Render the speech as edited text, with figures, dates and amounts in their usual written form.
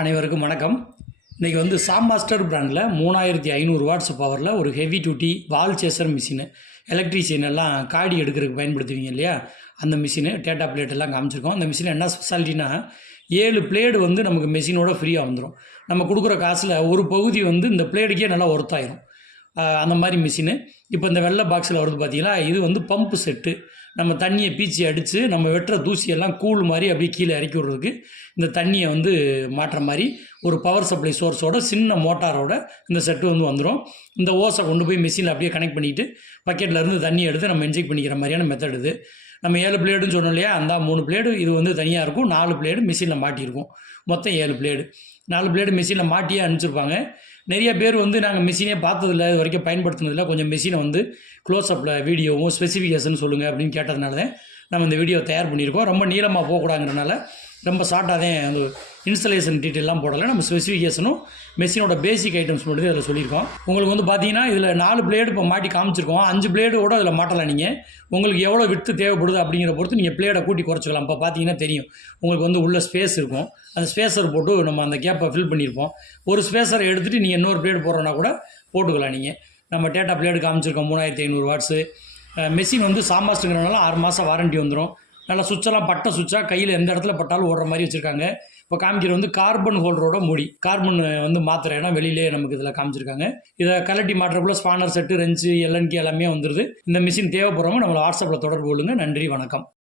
அனைவருக்கும் வணக்கம். இன்றைக்கி வந்து சாம் மாஸ்டர் பிராண்டில் 3500 வாட்ஸ் பவரில் ஒரு ஹெவி டியூட்டி வால் சேசர் மிஷினு, எலக்ட்ரீஷியன் எல்லாம் காடி எடுக்கிறதுக்கு பயன்படுத்துவீங்க இல்லையா, அந்த மிஷினு டேட்டா பிளேட் எல்லாம் காமிச்சிருக்கோம். அந்த மிஷின் என்ன ஸ்பெஷாலிட்டினா 7 பிளேடு வந்து நமக்கு மிஷினோட ஃப்ரீயாக வந்துடும். நம்ம கொடுக்குற காசில் ஒரு பகுதி வந்து இந்த பிளேடுக்கே நல்லா ஒர்த்தாயிரும். அந்த மாதிரி மிஷினு. இப்போ இந்த வெள்ளை பாக்ஸில் வருது பார்த்தீங்களா, இது வந்து பம்பு செட்டு. நம்ம தண்ணியை பீச்சி அடித்து நம்ம வெட்டுற தூசியெல்லாம் கூழ் மாதிரி அப்படியே கீழே இறக்கி விட்றதுக்கு இந்த தண்ணியை வந்து மாட்டுற மாதிரி ஒரு பவர் சப்ளை சோர்ஸோட சின்ன மோட்டாரோட இந்த செட்டு வந்து வந்துடும். இந்த ஓஸை கொண்டு போய் மிஷினில் அப்படியே கனெக்ட் பண்ணிவிட்டு பக்கெட்லேருந்து தண்ணி எடுத்து நம்ம இன்ஜெக்ட் பண்ணிக்கிற மாதிரியான மெத்தட் இது. நம்ம 7 பிளேடுன்னு சொன்னோம் இல்லையா, அந்த 3 பிளேடு இது வந்து தனியாக இருக்கும். 4 பிளேடு மிஷினில் மாட்டியிருக்கும். மொத்தம் 7 பிளேடு. 4 பிளேடு மிஷினில் மாட்டியே அனுப்பிச்சிருப்பாங்க. நிறைய பேர் வந்து நாங்கள் மிஷினே பார்த்ததில்ல, இது வரைக்கும் பயன்படுத்தினதில்ல, கொஞ்சம் மிஷினை வந்து க்ளோஸ்அப்பில் வீடியோவும் ஸ்பெசிஃபிகேஷன் சொல்லுங்கள் அப்படின்னு கேட்டதுனால தான் நம்ம இந்த வீடியோ தயார் பண்ணியிருக்கோம். ரொம்ப நீளமாக போகக்கூடாதுங்கிறனால ரொம்ப ஷார்ட்டாக தான் அந்த இன்ஸ்டலேஷன் டீட்டெயிலாம் போடலை. நம்ம ஸ்பெசிஃபிகேஷனும் மெஷினோட பேசிக் ஐட்டம்ஸ் மட்டும் இதில் சொல்லியிருக்கோம். உங்களுக்கு வந்து பார்த்தீங்கன்னா இதில் 4 பிளேடு இப்போ மாட்டி காமிச்சிருக்கோம். 5 பிளேடோட அதில் மாட்டலாம். நீங்கள் உங்களுக்கு எவ்வளோ விட்டு தேவைப்படுது அப்படிங்கிற பொறுத்து நீங்கள் பிளேடை கூட்டி குறைச்சிக்கலாம். இப்போ பார்த்தீங்கன்னா தெரியும், உங்களுக்கு வந்து உள்ள ஸ்பேஸ் இருக்கும். அந்த ஸ்பேஸர் போட்டு நம்ம அந்த கேப்பை ஃபில் பண்ணியிருப்போம். ஒரு ஸ்பேஸரை எடுத்துகிட்டு நீங்கள் இன்னொரு பிளேடு போடுறோன்னா கூட போட்டுக்கலாம். நீங்கள் நம்ம டேட்டா பிளேடு காமிச்சிருக்கோம் 3500 வாட்ஸு. மெஷின் வந்து சாமாஸ்டுங்கிறனால 6 மாதம் வாரண்ட்டி வந்துடும். நல்லா சுவிட்செல்லாம் பட்ட சுவிட்சாக கையில் எந்த இடத்துல பட்டாலும் ஓடுற மாதிரி வச்சுருக்காங்க. இப்போ காமிக்கிற வந்து கார்பன் ஹோல்டரோட மூடி, கார்பன் வந்து மாத்திரை இடம் வெளியிலே நமக்கு இதில் காமிச்சிருக்காங்க. இதை கலட்டி மாட்டுறக்குள்ள ஸ்பானர் செட்டு, ரெஞ்சு, எல்என்கே எல்லாமே வந்துடுது. இந்த மிஷின் தேவைப்படுறவங்க நம்மளை வாட்ஸ்அப்பில் தொடர்பு கொள்ளுங்கள். நன்றி, வணக்கம்.